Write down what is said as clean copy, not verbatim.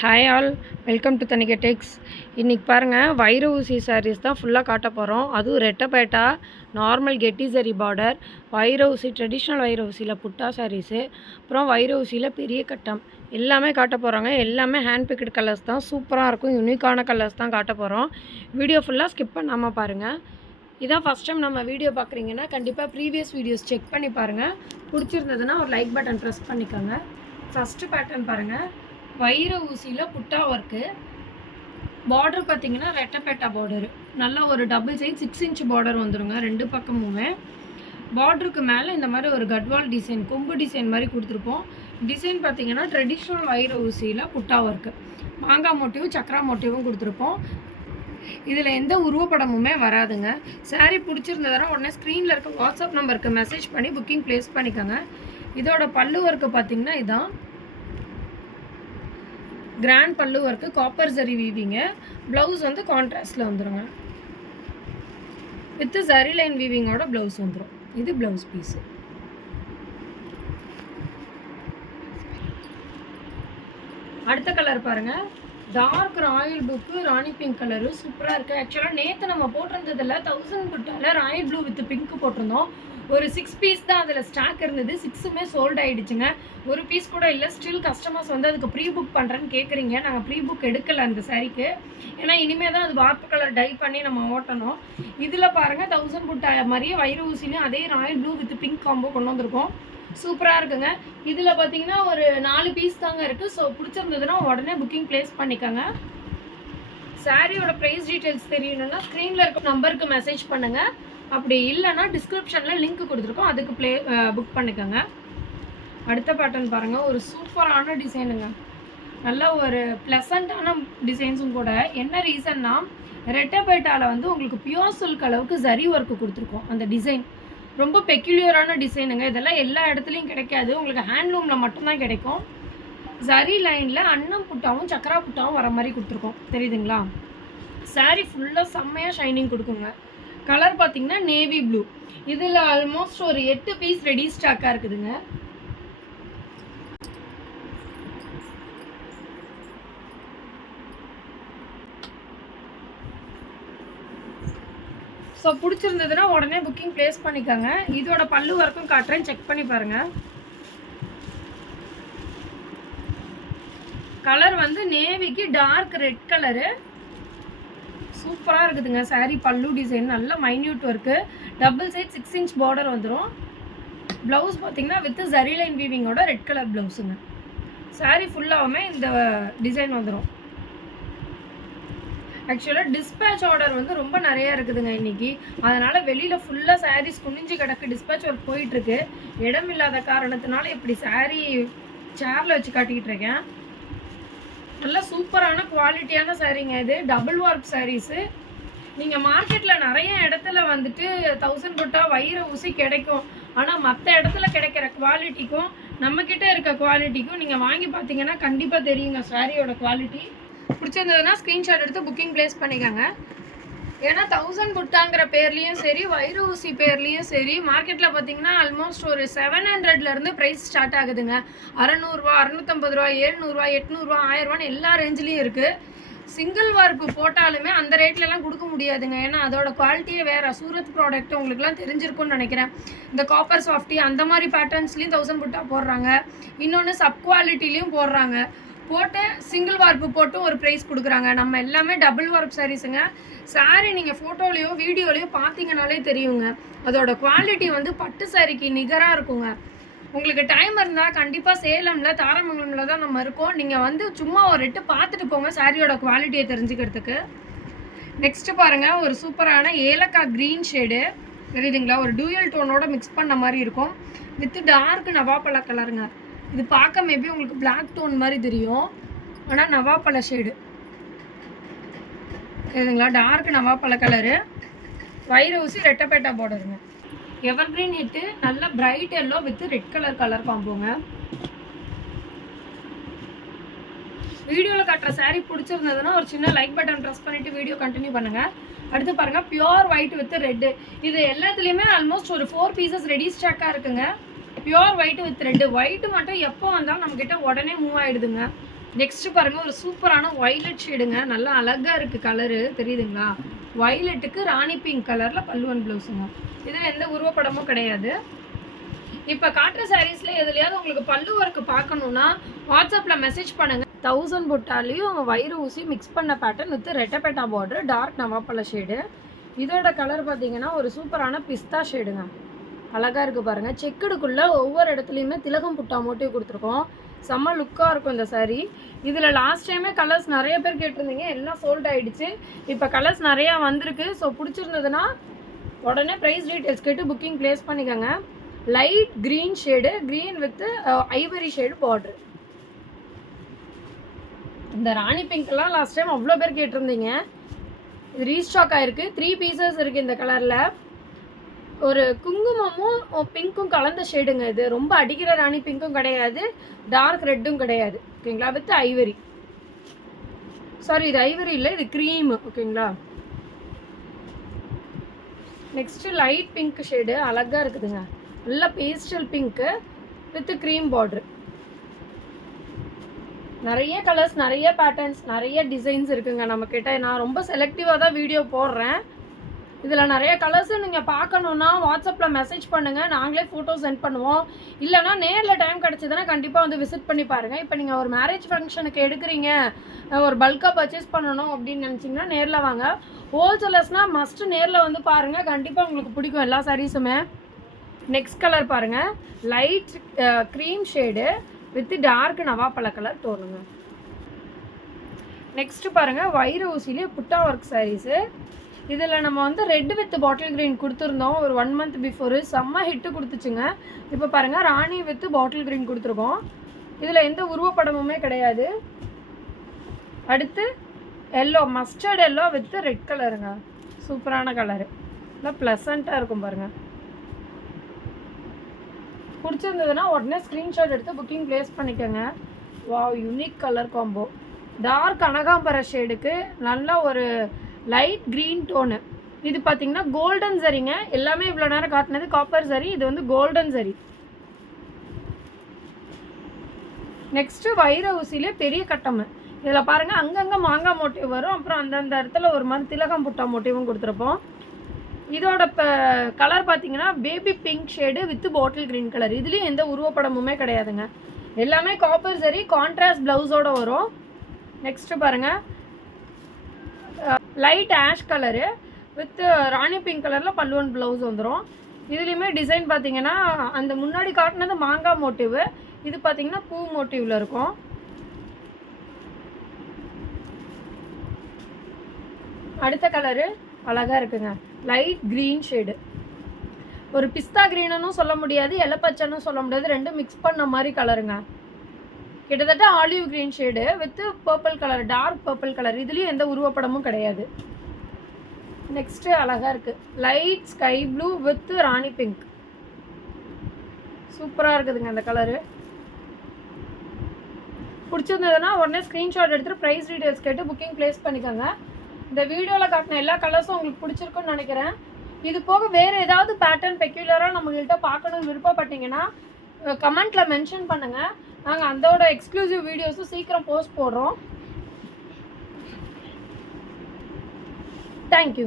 Hi all, welcome to Thanigai டெக்ஸ். இன்றைக்கி பாருங்கள், வைர ஊசி சாரீஸ் தான் ஃபுல்லாக காட்ட போகிறோம். அதுவும் ரெட்டைப்பேட்டா நார்மல் கெட்டி சரி பார்டர், வைர ஊசி ட்ரெடிஷ்னல் வைர ஊசியில் புட்டா சாரீஸு, அப்புறம் வைர ஊசியில் பெரிய கட்டம் எல்லாமே காட்ட போகிறாங்க. எல்லாமே ஹேண்ட் பிக்கட் கலர்ஸ் தான், சூப்பராக இருக்கும். யூனிக்கான கலர்ஸ் தான் காட்ட போகிறோம். வீடியோ ஃபுல்லாக ஸ்கிப் பண்ணாமல் பாருங்கள். இதான் ஃபஸ்ட் டைம் நம்ம வீடியோ பார்க்குறீங்கன்னா கண்டிப்பாக ப்ரீவியஸ் வீடியோஸ் செக் பண்ணி பாருங்கள். பிடிச்சிருந்ததுன்னா ஒரு லைக் பட்டன் ப்ரெஸ் பண்ணிக்கோங்க. ஃபஸ்ட்டு பேட்டர்ன் பாருங்கள், வைர ஊசியில் புட்டா ஒர்க்கு. பார்டர் பார்த்தீங்கன்னா ரெட்டைப்பேட்டா பார்டரு, நல்லா ஒரு டபுள் சைட் 6 இன்ச் பார்டர் வந்துடுங்க ரெண்டு பக்கமுமே. பார்டருக்கு மேலே இந்த மாதிரி ஒரு கட்வால் டிசைன், கொம்பு டிசைன் மாதிரி கொடுத்துருப்போம். டிசைன் பார்த்தீங்கன்னா ட்ரெடிஷ்னல் வைர ஊசியில் புட்டா ஒர்க்கு, மாங்காய் மோட்டிவும் சக்கரா மோட்டிவும் கொடுத்துருப்போம். இதில் எந்த உருவப்படமுமே வராதுங்க. சாரீ பிடிச்சிருந்ததுனா உடனே ஸ்க்ரீனில் இருக்க வாட்ஸ்அப் நம்பருக்கு மெசேஜ் பண்ணி புக்கிங் ப்ளேஸ் பண்ணிக்கோங்க. இதோட பல்லு ஒர்க்கு பார்த்தீங்கன்னா இதான் கிராண்ட் பல்லு ஒர்க்கு, காப்பர் ஜரி வீவிங்க. ப்ளவுஸ் வந்து கான்ட்ராஸ்டில் வந்துடுங்க, வித்து ஜரி லைன் வீவிங்கோட ப்ளவுஸ் வந்துடும். இது ப்ளவுஸ் பீஸு. அடுத்த கலர் பாருங்கள், டார்க் ராயல் ப்ளூக்கு ராணி பிங்க் கலரு சூப்பராக இருக்குது. ஆக்சுவலாக நேற்று நம்ம போட்டிருந்ததில் 1000 புட்டாவில் ராயல் ப்ளூ வித் பிங்க் போட்டிருந்தோம். ஒரு 6 பீஸ் தான் அதில் ஸ்டாக் இருந்தது. 6மே சோல்ட் ஆகிடுச்சுங்க. ஒரு பீஸ் கூட இல்லை. ஸ்டில் கஸ்டமர்ஸ் வந்து அதுக்கு ப்ரீ புக் பண்ணுறேன்னு கேட்குறீங்க. நாங்கள் ப்ரீ புக் எடுக்கலை அந்த சாரீக்கு, ஏன்னா இனிமேல் தான் அது வார்ப்பு கலர் டை பண்ணி நம்ம ஓட்டணும். இதில் பாருங்கள், 1000 புட்டா மாதிரியே வைர ஊசிலையும் அதே Royal blue with pink combo கொண்டு வந்திருக்கோம். சூப்பராக இருக்குங்க. இதில் பார்த்தீங்கன்னா ஒரு 4 பீஸ் தாங்க இருக்குது. ஸோ பிடிச்சிருந்ததுன்னா உடனே புக்கிங் ப்ளேஸ் பண்ணிக்கோங்க. சாரியோட ப்ரைஸ் டீட்டெயில்ஸ் தெரியணுன்னா ஸ்க்ரீனில் இருக்க நம்பருக்கு மெசேஜ் பண்ணுங்கள். அப்படி இல்லைன்னா டிஸ்கிரிப்ஷனில் லிங்க் கொடுத்துருக்கோம், அதுக்கு புக் பண்ணிக்கோங்க. அடுத்த பேட்டர்ன் பாருங்கள், ஒரு சூப்பரான டிசைனுங்க. நல்ல ஒரு ப்ளசண்ட்டான டிசைன்ஸும் கூட. என்ன ரீசன்னா, ரெட்டைப்பேட்டாவில் வந்து உங்களுக்கு பியோர் சில்க் அளவுக்கு ஜரி ஒர்க்கு கொடுத்துருக்கோம். அந்த டிசைன் ரொம்ப பெக்யூலியரான டிசைனுங்க. இதெல்லாம் எல்லா இடத்துலையும் கிடைக்காது, உங்களுக்கு ஹேண்ட்லூமில் மட்டும்தான் கிடைக்கும். ஜரி லைனில் அன்னம் புட்டாவும் சக்கரா புட்டாவும் வர மாதிரி கொடுத்துருக்கோம், தெரியுதுங்களா? சாரீ ஃபுல்லாக செம்மையாக ஷைனிங் கொடுக்குங்க. கலர் பார்த்தீங்கன்னா நேவி ப்ளூ. இதில் ஆல்மோஸ்ட் ஒரு 8 பீஸ் ரெடி ஸ்டாக்காக இருக்குதுங்க. ஸோ பிடிச்சிருந்ததுன்னா உடனே புக்கிங் ப்ளேஸ் பண்ணிக்கோங்க. இதோட பல்லு வரைக்கும் காட்டுறேன், செக் பண்ணி பாருங்கள். கலர் வந்து நேவிக்கு டார்க் ரெட் கலரு, சூப்பராக இருக்குதுங்க. சாரீ பல்லு டிசைன் நல்ல minute work, double side 6 inch border வந்துடும். ப்ளவுஸ் பார்த்தீங்கன்னா வித் ஜரி லைன் வீவிங்கோட ரெட் கலர் ப்ளவுஸுங்க. சாரீ ஃபுல்லாகவுமே இந்த டிசைன் வந்துடும். ஆக்சுவலாக டிஸ்பேச் ஆர்டர் வந்து ரொம்ப நிறையா இருக்குதுங்க இன்றைக்கி. அதனால் வெளியில் ஃபுல்லாக சாரீஸ் குனிஞ்சு கிடக்கு, டிஸ்பேச் ஒர்க் போயிட்டுருக்கு. இடம் இல்லாத காரணத்தினால இப்படி சாரீ சேரில் வச்சு காட்டிக்கிட்டு இருக்கேன். நல்ல சூப்பரான குவாலிட்டியான சாரீங்க. இது டபுள் வார்ப் சாரீஸு. நீங்கள் மார்க்கெட்டில் நிறைய இடத்துல வந்துட்டு 1000 புட்டா வைர ஊசி கிடைக்கும். ஆனால் மற்ற இடத்துல கிடைக்கிற குவாலிட்டிக்கும் நம்மக்கிட்ட இருக்க குவாலிட்டிக்கும் நீங்கள் வாங்கி பார்த்தீங்கன்னா கண்டிப்பாக தெரியுங்க சாரியோட குவாலிட்டி. பிடிச்சிருந்ததுன்னா ஸ்க்ரீன்ஷாட் எடுத்து புக்கிங் ப்ளேஸ் பண்ணிக்கோங்க. ஏன்னா 1000 புட்டாங்கிற பேர்லேயும் சரி, வைர ஊசி பேர்லேயும் சரி, மார்க்கெட்டில் பார்த்தீங்கன்னா ஆல்மோஸ்ட் ஒரு 700லேருந்து ப்ரைஸ் ஸ்டார்ட் ஆகுதுங்க. 600 ரூபா, 650 ரூபா, 700 ரூபா, 800 ரூபா, 1000 ரூபான்னு எல்லா ரேஞ்சிலையும் இருக்குது. சிங்கிள் வார்ப்பு போட்டாலுமே அந்த ரேட்லலாம் கொடுக்க முடியாதுங்க. ஏன்னா அதோட குவாலிட்டியே வேறு. சூரத் ப்ராடக்ட் உங்களுக்குலாம் தெரிஞ்சிருக்கும்னு நினைக்கிறேன். இந்த காப்பர் சாஃப்டி அந்த மாதிரி பேட்டர்ன்ஸ்லேயும் 1000 புட்டா போடுறாங்க. இன்னொன்று சப் குவாலிட்டிலையும் போடுறாங்க. போட்டு சிங்கிள் வார்ப்பு போட்டு ஒரு ப்ரைஸ் கொடுக்குறாங்க. நம்ம எல்லாமே டபுள் வார்ப் சாரீஸுங்க. சாரீ நீங்கள் ஃபோட்டோலையோ வீடியோலையோ பார்த்தீங்கனாலே தெரியுங்க, அதோட குவாலிட்டி வந்து பட்டு சாரிக்கு நிகராக இருக்குங்க. உங்களுக்கு டைம் இருந்தால் கண்டிப்பாக சேலமில் தாரமங்கலமில் தான் நம்ம இருக்கோம். நீங்கள் வந்து சும்மா ஒரு எட்டு பார்த்துட்டு போங்க சாரியோட குவாலிட்டியை தெரிஞ்சுக்கிறதுக்கு. நெக்ஸ்ட்டு பாருங்கள், ஒரு சூப்பரான ஏலக்காய் க்ரீன் ஷேடு, தெரியுதுங்களா? ஒரு டூயல் டோனோட மிக்ஸ் பண்ண மாதிரி இருக்கும், வித் டார்க் நவாப்பழ கலருங்க. இது பார்க்க மேபி உங்களுக்கு பிளாக் டோன் மாதிரி தெரியும், ஆனால் நவாப்பழ ஷேடு, தெரியுதுங்களா? டார்க் நவாப்பழ கலரு, வைர ஊசி ரெட்டைப்பேட்டா பார்டருங்க. எவர்கிரீன் ஹிட்டு, நல்ல bright yellow with red colour காம்போங்க. வீடியோவில் காட்டுற சாரீ பிடிச்சிருந்ததுன்னா ஒரு சின்ன லைக் பட்டன் ப்ரெஸ் பண்ணிவிட்டு வீடியோ கண்டினியூ பண்ணுங்கள். அடுத்து பாருங்கள், பியோர் ஒயிட் வித் ரெட்டு. இது எல்லாத்துலேயுமே ஆல்மோஸ்ட் ஒரு 4 பீசஸ் ரெடி ஸ்டாக்காக இருக்குங்க. Pure white with red. White மட்டும் எப்போ வந்தாலும் நம்மக்கிட்ட உடனே மூவ் ஆகிடுதுங்க. நெக்ஸ்ட் பாருங்க ஒரு சூப்பரான வயலட் ஷேடுங்க. நல்லா அழகா இருக்கு கலரு தெரியுதுங்களா? வயலட்டுக்கு ராணி பிங்க் கலர்ல பல்லுவன் ப்ளவுஸுங்க. இதில் எந்த உருவப்படமும் கிடையாது. இப்போ காட்டுற சாரீஸ்ல எதுலையாவது உங்களுக்கு பல்லு ஒர்க்கு பார்க்கணுன்னா வாட்ஸ்அப்பில் மெசேஜ் பண்ணுங்க. 1000 புட்டாலையும் வயிறு ஊசி மிக்ஸ் பண்ண பேட்டர்ன் வித் ரெட்டப்பேட்டா பார்டர் டார்க் நவாப்பழ ஷேடு. இதோட கலர் பார்த்தீங்கன்னா ஒரு சூப்பரான பிஸ்தா ஷேடுங்க. அழகாக இருக்குது பாருங்கள். செக்குடுக்குள்ளே ஒவ்வொரு இடத்துலையுமே திலகம் புட்டா மோட்டிவ் கொடுத்துருக்கோம். செம்ம லுக்காக இருக்கும் இந்த சாரீ. இதில் லாஸ்ட் டைமே கலர்ஸ் நிறைய பேர் கேட்டிருந்தீங்க, எல்லாம் சோல்ட் ஆகிடுச்சு. இப்போ கலர்ஸ் நிறையா வந்திருக்கு. ஸோ பிடிச்சிருந்ததுன்னா உடனே ப்ரைஸ் டீட்டெயில்ஸ் கேட்டு புக்கிங் ப்ளேஸ் பண்ணிக்கோங்க. Light green shade, green with Ivory shade border. இந்த ராணி பிங்க்லாம் லாஸ்ட் டைம் அவ்வளோ பேர் கேட்டிருந்தீங்க. இது ரீஸ்டாக் ஆகிருக்கு. 3 பீசஸ் இருக்குது இந்த கலரில். ஒரு குங்குமமும் பிங்க்கும் கலந்த ஷேடுங்க. இது ரொம்ப அடிக்கிற ராணி பிங்க்கும் கிடையாது, டார்க் ரெட்டும் கிடையாது. ஓகேங்களா? With Ivory. சாரி, இது ஐவரி இல்லை, இது க்ரீம். ஓகேங்களா? நெக்ஸ்ட்டு லைட் பிங்க் ஷேடு அழகாக இருக்குதுங்க. நல்லா pastel pink with cream border. நிறைய கலர்ஸ், நிறைய பேட்டர்ன்ஸ், நிறைய டிசைன்ஸ் இருக்குங்க நம்மக்கிட்ட. நான் ரொம்ப செலக்டிவாக தான் வீடியோ போடுறேன். இதில் நிறைய கலர்ஸு நீங்கள் பார்க்கணுன்னா வாட்ஸ்அப்பில் மெசேஜ் பண்ணுங்கள், நாங்களே ஃபோட்டோ சென்ட் பண்ணுவோம். இல்லைனா நேரில் டைம் கிடச்சிதுன்னா கண்டிப்பாக வந்து விசிட் பண்ணி பாருங்கள். இப்போ நீங்கள் ஒரு மேரேஜ் ஃபங்க்ஷனுக்கு எடுக்கிறீங்க, ஒரு பல்காக பர்ச்சேஸ் பண்ணணும் அப்படின்னு நினச்சிங்கன்னா நேரில் வாங்க. ஹோல்சேலர்ஸ்னால் மஸ்ட்டு நேரில் வந்து பாருங்கள், கண்டிப்பாக உங்களுக்கு பிடிக்கும் எல்லா சாரீஸுமே. நெக்ஸ்ட் கலர் பாருங்கள், light cream shade with dark நவாப்பழ கலர் டோனுங்க. நெக்ஸ்ட்டு பாருங்கள், வைர ஊசிலே புட்டா ஒர்க் சாரீஸு. இதில் நம்ம வந்து ரெட் வித் பாட்டில் க்ரீன் கொடுத்துருந்தோம் ஒரு 1 மந்த் பிஃபோரு. செம்ம ஹிட்டு கொடுத்துச்சுங்க. இப்போ பாருங்கள், ராணி வித் பாட்டில் க்ரீன் கொடுத்துருக்கோம். இதில் எந்த உருவப்படமுமே கிடையாது. அடுத்து yellow, mustard yellow with red கலருங்க. சூப்பரான கலரு, நல்லா ப்ளசண்ட்டாக இருக்கும் பாருங்கள். பிடிச்சிருந்ததுன்னா உடனே ஸ்க்ரீன்ஷாட் எடுத்து புக்கிங் ப்ளேஸ் பண்ணிக்கோங்க. Wow, unique colour combo. Dark கனகாம்பர ஷேடுக்கு நல்ல ஒரு லைட் க்ரீன் டோனு. இது பார்த்தீங்கன்னா கோல்டன் சரிங்க. எல்லாமே இவ்வளோ நேரம் காட்டினது காப்பர் சரி, இது வந்து கோல்டன் சரி. நெக்ஸ்ட்டு வைர ஊசிலே பெரிய கட்டமை. இதில் பாருங்கள், அங்கங்கே மாங்காய் மோட்டிவ் வரும். அப்புறம் அந்தந்த இடத்துல ஒரு மாதிரி திலகம் புட்டா மோட்டிவும் கொடுத்துருப்போம். இதோட கலர் பார்த்தீங்கன்னா baby pink shade with bottle green colour. இதுலேயும் எந்த உருவப்படமுமே கிடையாதுங்க. எல்லாமே காப்பர் சரி, கான்ட்ராஸ்ட் ப்ளவுஸோடு வரும். நெக்ஸ்ட்டு பாருங்கள், light ash colour with rani pink கலரில் பல்லுவன் ப்ளவுஸ் வந்துடும். இதுலேயுமே டிசைன் பார்த்தீங்கன்னா அந்த முன்னாடி காட்டினது மாங்காய் மோட்டிவ், இது பார்த்தீங்கன்னா பூ மோட்டிவில் இருக்கும். அடுத்த கலரு அழகாக இருக்குங்க, லைட் க்ரீன் ஷேடு. ஒரு பிஸ்தா க்ரீனுன்னு சொல்ல முடியாது, எல்லப்பச்சனும் சொல்ல முடியாது, ரெண்டும் மிக்ஸ் பண்ண மாதிரி கலருங்க. கிட்டத்தட்ட olive green shade with purple colour, dark purple colour. இதுலேயும் எந்த உருவப்படமும் கிடையாது. நெக்ஸ்ட்டு அழகாக இருக்குது, light sky blue with rani pink. சூப்பராக இருக்குதுங்க அந்த கலரு. பிடிச்சிருந்ததுன்னா உடனே ஸ்க்ரீன்ஷாட் எடுத்துகிட்டு ப்ரைஸ் டீட்டெயில்ஸ் கேட்டு புக்கிங் ப்ளேஸ் பண்ணிக்கோங்க. இந்த வீடியோவில் காட்டின எல்லா கலர்ஸும் உங்களுக்கு பிடிச்சிருக்குன்னு நினைக்கிறேன். இது போக வேறு ஏதாவது பேட்டர்ன் பெக்யூலராக நம்மள்கிட்ட பார்க்கணுன்னு விருப்பப்பட்டீங்கன்னா கமெண்ட்டில் மென்ஷன் பண்ணுங்கள். நாங்கள் அதோட எக்ஸ்க்ளூசிவ் வீடியோஸும் சீக்கிரம் போஸ்ட் போடுறோம். தேங்க்யூ.